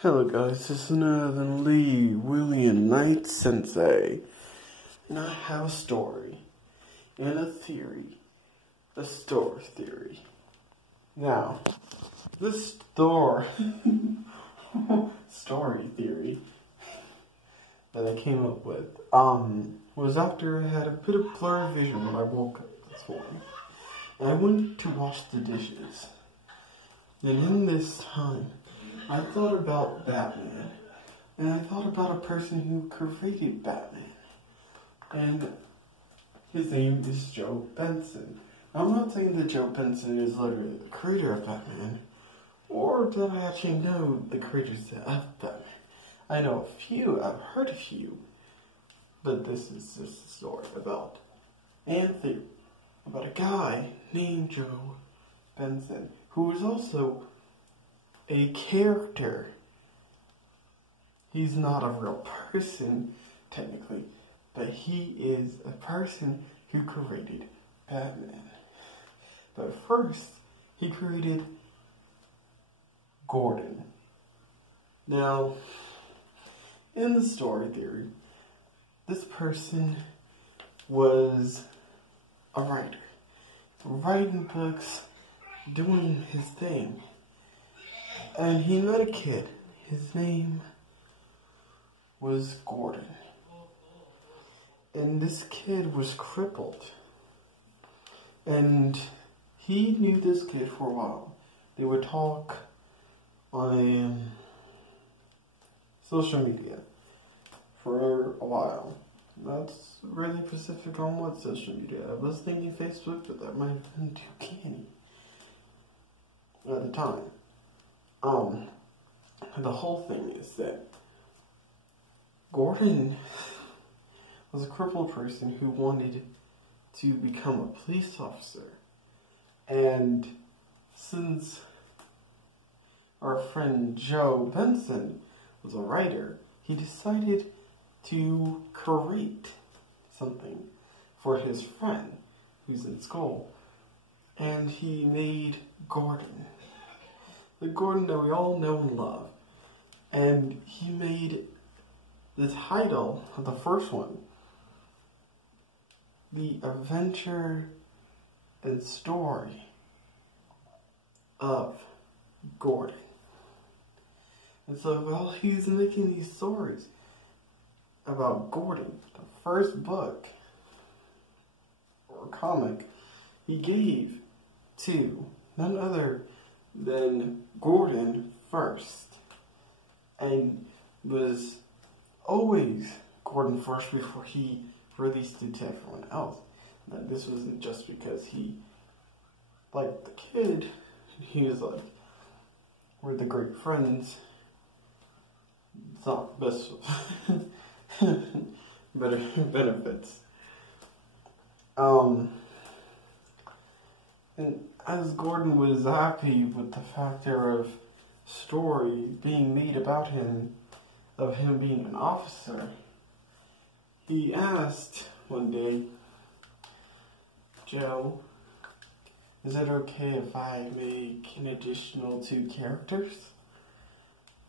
Hello guys, this is Nathan Lee, William Knight Sensei, and I have a story and a theory, a store theory. Now, this story theory that I came up with, was after I had a bit of blurred vision when I woke up this morning. And I went to wash the dishes, and in this time, I thought about Batman, and I thought about a person who created Batman, and his name is Joe Benson. I'm not saying that Joe Benson is literally the creator of Batman, or that I actually know the creators of Batman. I know a few, I've heard a few, but this is just a story about a guy named Joe Benson, who is also a character. He's not a real person, technically, but he is a person who created Batman. But first, he created Gordon. Now, in the story theory, this person was a writer, writing books, doing his thing. And he met a kid. His name was Gordon. And this kid was crippled. And he knew this kid for a while. They would talk on social media for a while. That's really specific on what social media. I was thinking Facebook, but that might have been too canny at the time. The whole thing is that Gordon was a crippled person who wanted to become a police officer. And since our friend Joe Benson was a writer, he decided to create something for his friend who's in school. And he made Gordon. The Gordon that we all know and love. And he made the title of the first one, The Adventure and Story of Gordon. And so while he's making these stories about Gordon, the first book or comic he gave to none other than Gordon first, and was always Gordon first before he released it to everyone else. And this wasn't just because he liked the kid. He was like, we're the great friends. It's not best benefits. And as Gordon was happy with the factor of story being made about him, of him being an officer, he asked one day, Joe, is it okay if I make an additional 2 characters?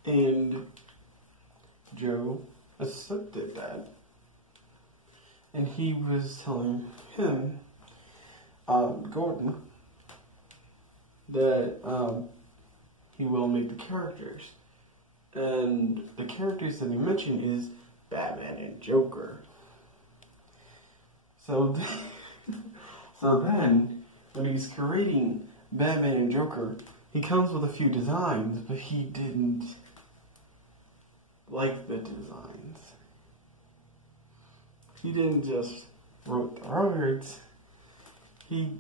And Joe accepted that. And he was telling him, Gordon, that he will make the characters. And the characters that he mentioned is Batman and Joker. So then, when he's creating Batman and Joker, he comes with a few designs, but he didn't like the designs. He didn't just wrote the words. He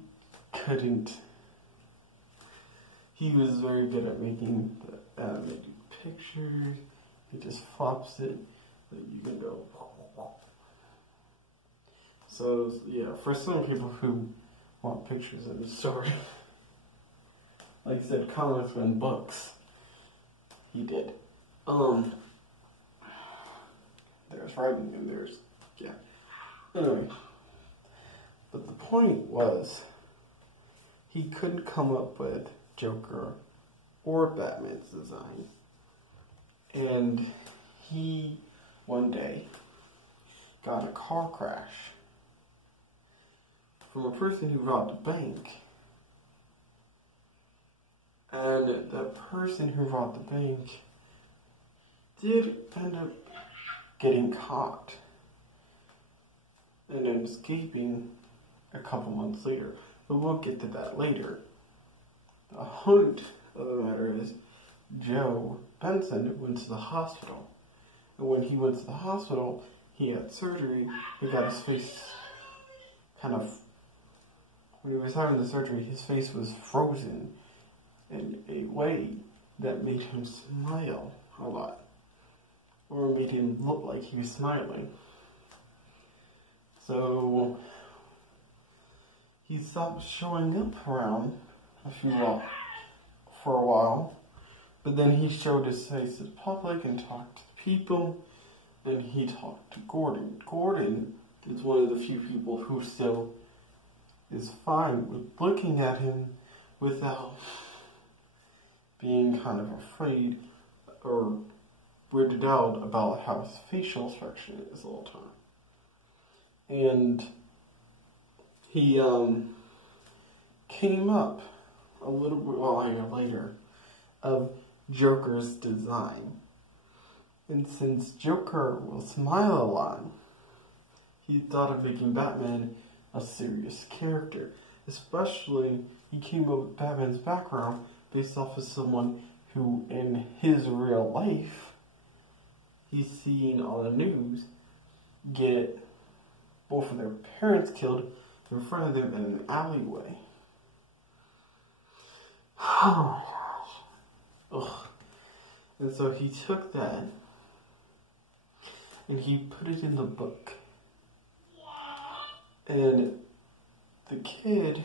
couldn't. He was very good at making the animated pictures. He just flops it, that you can go. So yeah, for some people who want pictures in the story, like I said, comics and books, he did. There's writing and there's Anyway, but the point was, he couldn't come up with Joker or Batman's design. And he, one day, got a car crash from a person who robbed a bank. And that person who robbed the bank did end up getting caught and then escaping a couple months later. But we'll get to that later. The point of the matter is, Joe Benson went to the hospital. And when he went to the hospital, he had surgery. He got his face when he was having the surgery, his face was frozen in a way that made him smile a lot. Or made him look like he was smiling. So he stopped showing up around for a while. But then he showed his face to the public and talked to the people. And he talked to Gordon. Gordon is one of the few people who still is fine with looking at him without being kind of afraid or weirded out about how his facial expression is all the time. And he came up a little bit later of Joker's design. And since Joker will smile a lot, he thought of making Batman a serious character. Especially, he came up with Batman's background based off of someone who, in his real life, he's seen on the news get both of their parents killed in front of them in an alleyway. Oh my gosh. Ugh. And so he took that and he put it in the book. And the kid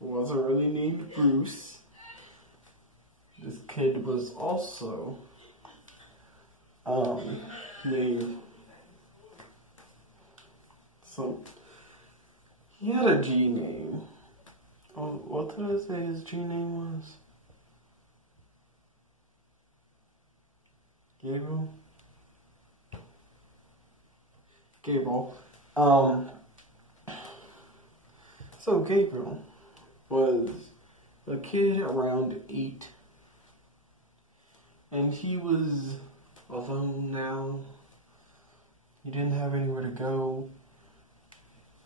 wasn't really named Bruce. This kid was also named, so he had a G name. Oh, what did I say his G name was? Gabriel? Gabriel. So Gabriel was a kid around 8. And he was alone now. He didn't have anywhere to go.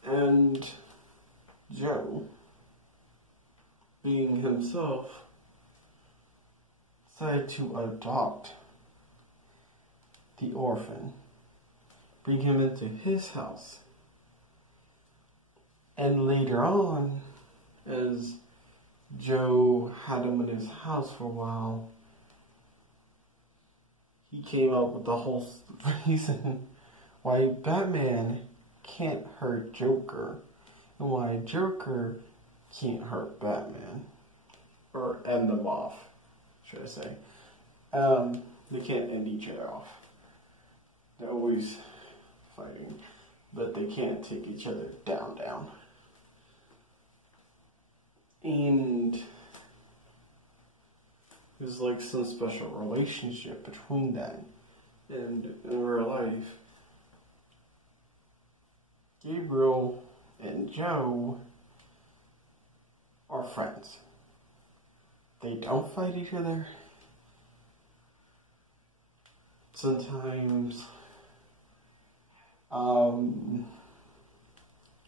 And Joe, being himself, decided to adopt the orphan, bring him into his house. And later on, as Joe had him in his house for a while, he came up with the whole reason why Batman can't hurt Joker and why Joker can't hurt Batman, or end them off, should I say. They can't end each other off. They're always fighting, but they can't take each other down. And there's like some special relationship between them. And in real life, Gabriel and Joe are friends. They don't fight each other. Sometimes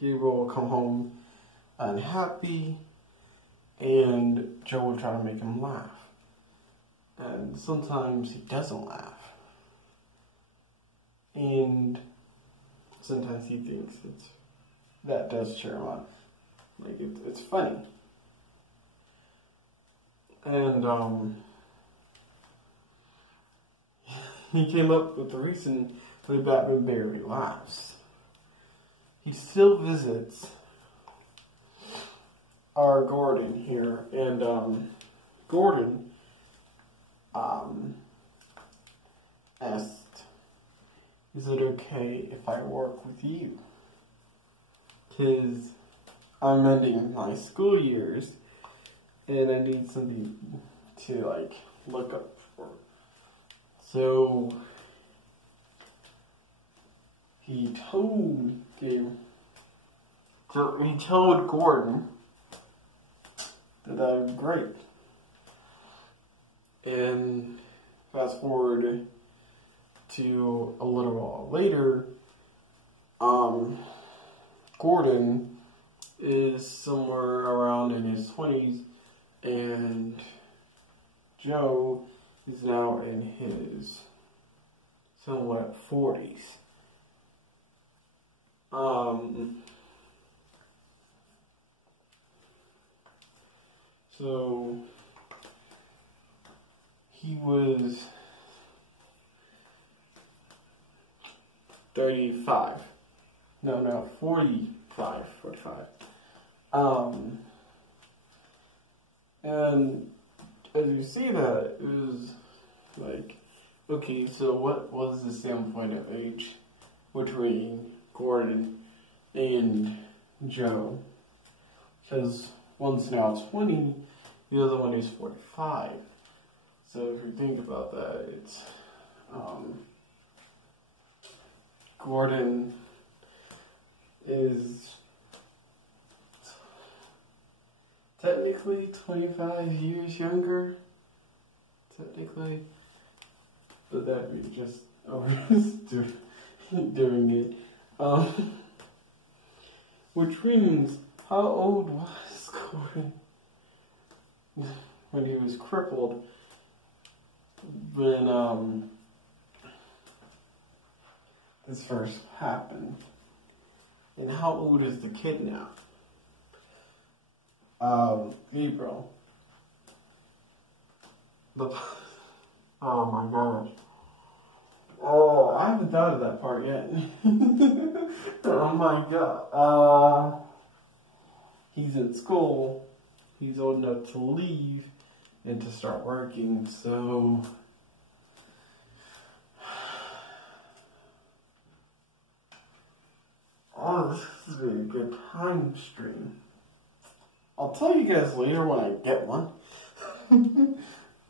Gabriel will come home unhappy and Joe will try to make him laugh. And sometimes he doesn't laugh. And sometimes he thinks that does cheer him up. Like, it's funny. And, he came up with the reason why Batman barely laughs. He still visits our Gordon here, and, Gordon, asked, is it okay if I work with you? 'Cause I'm ending my school years, and I need something to, like, look up for. So he told Gordon that I'm great. And fast forward to a little while later, Gordon is somewhere around in his 20s, and Joe is now in his somewhat 40s. So he was 35. No, 45. And as you see that, it was like, okay, so what was the standpoint of age between Gordon and Joe? Because one's now 20, the other one is 45. So if you think about that, it's Gordon is technically 25 years younger, technically, but that'd be just doing it. Which means, how old was Gordon when he was crippled? When this first happened, and how old is the kid now? Gabriel. Oh my gosh. Oh, I haven't thought of that part yet. Oh my god. He's in school. He's old enough to leave and to start working, so this is a good time stream. I'll tell you guys later when I get one.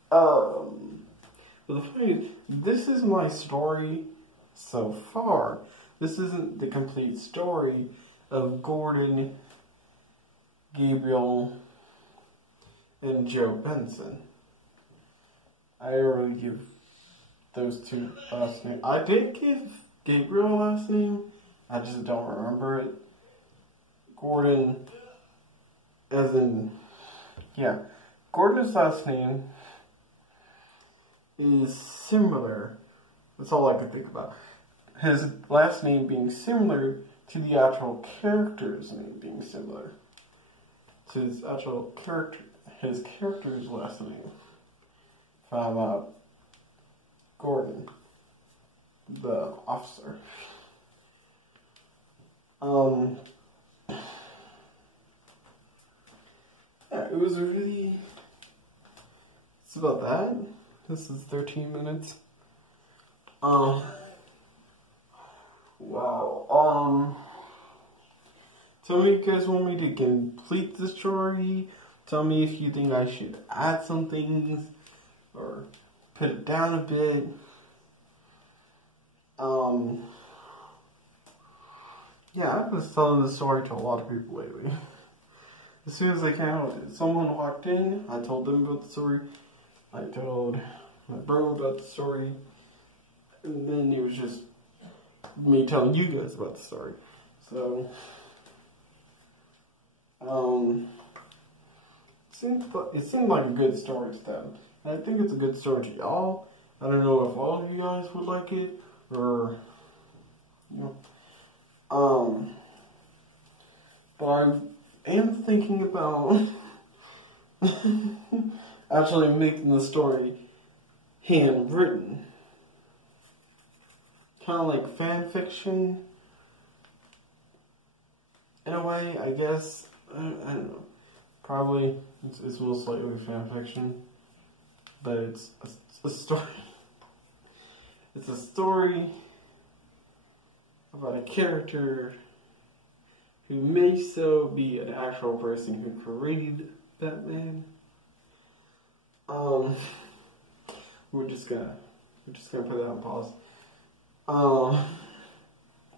But the thing is, this is my story so far. This isn't the complete story of Gordon, Gabriel, and Joe Benson. I didn't really give those two last names. I did give Gabriel a last name, I just don't remember it. Gordon, as in, yeah, Gordon's last name is similar. That's all I could think about. His last name being similar to the actual character's name being similar to his actual character. His character's last name. Found out Gordon, the officer. Yeah, it was really. It's about that. This is 13 minutes. Wow. Tell me if you guys want me to complete the story. Tell me if you think I should add some things or put it down a bit. Yeah, I've been telling this story to a lot of people lately. As soon as I came out, someone walked in, I told them about the story. I told my bro about the story. And then it was just me telling you guys about the story. So, it seemed like a good story to them. And I think it's a good story to y'all. I don't know if all of you guys would like it, or, you know. But I am thinking about actually making the story handwritten. Kind of like fan fiction, in a way, I guess. I don't know. Probably it's most likely fan fiction, but it's a story. It's a story about a character who may so be an actual person who created Batman. We're just gonna We're just gonna put that on pause.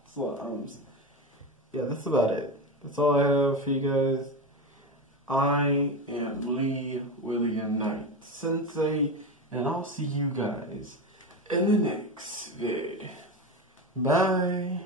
It's a lot of ums. Yeah, that's about it. That's all I have for you guys. I am Lee William Knight Sensei, and I'll see you guys in the next vid. Bye.